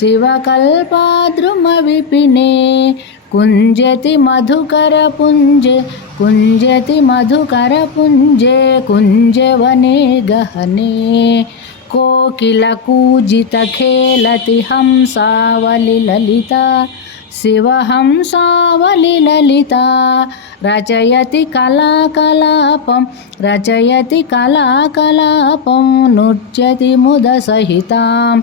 शिवकल्पद्रुमविपिने कुञ्जति मधुकरपुञ्जे कुञ्जति मधुकरपुञ्जे कुञ्जवने गहने कोकिलकूजितखेलति हंसावलिललिता शिवहंसावलिललिता रचयति कलाकलापं रचयति कलाकलापं नृत्यति मुदसहिताम्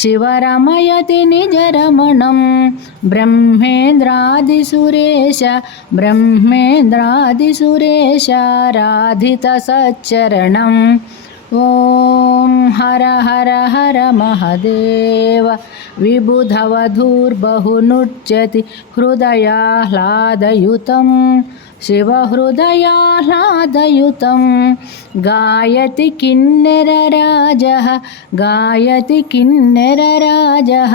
शिवरमयति निजरमणं ब्रह्मेन्द्रादिसुरेश ब्रह्मेन्द्रादिसुरेश राधितसच्चरणम् ॐ हर हर हर महदेव विबुधवधूर्बहुनुच्यति हृदयाह्लादयुतं शिवहृदयाह्लादयुतं गायति किन्नरराजः गायति किन्नरराजः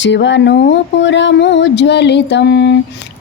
శివనూపురముజ్వలితం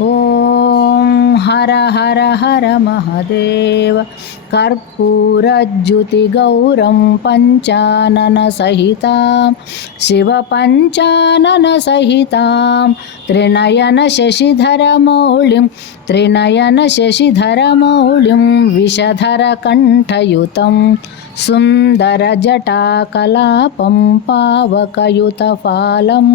ॐ हर हर हर महदेव कर्पूरज्युतिगौरं पञ्चाननसहितां शिवपञ्चाननसहितां त्रिनयनशशिधरमौळिं त्रिनयनशशिधरमौळिं विषधरकण्ठयुतं सुन्दरजटाकलापं पावकयुतफालम्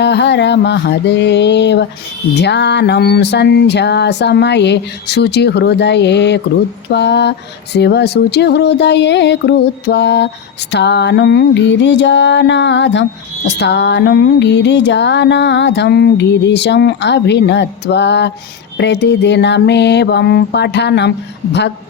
परमहदेव ध्यानं सन्ध्यासमये शुचिहृदये कृत्वा शिवशुचिहृदये कृत्वा स्थानं गिरिजानाथं स्थानं गिरिजानाथं गिरिशम् अभिनत्वा प्रतिदिनमेवं पठनं भक्ति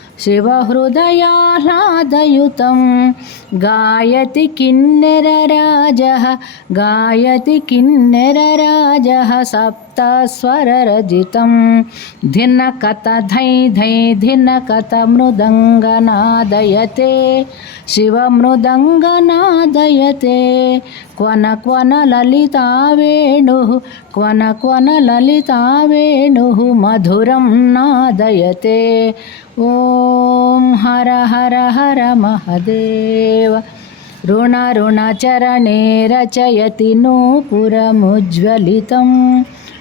शिवहृदयाह्लादयुतं गायति किन्नरराजः गायति किन्नरराजः सप्तस्वररजितं धिनकत धै धै धिनकत मृदङ्गनादयते शिवमृदङ्गनादयते क्वन क्वन ललिता वेणुः क्वन क्वन ललिता वेणुः मधुरं नादयते ॐ हर हर हर महदेव ऋणऋणचरणे रचयति नूपुरमुज्ज्वलितं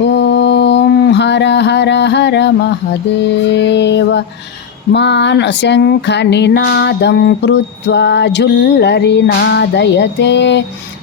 ॐ हर हर हर महदेव मान शङ्खनिनादं कृत्वा झुल्लरिनादयते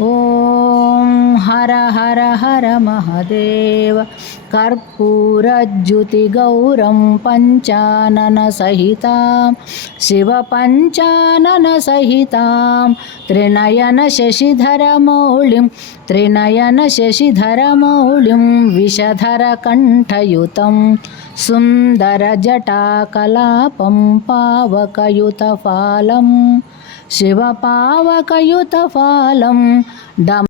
ॐ हर हर हर महदेव कर्पूरज्युतिगौरं पञ्चानन शिवपञ्चाननसहितां त्रिनयन त्रिनयनशशिधरमौलिं त्रिनयन विषधरकण्ठयुतं सुन्दरजटाकलापं पावकयुतफालम् శివపావకయుత ఫలం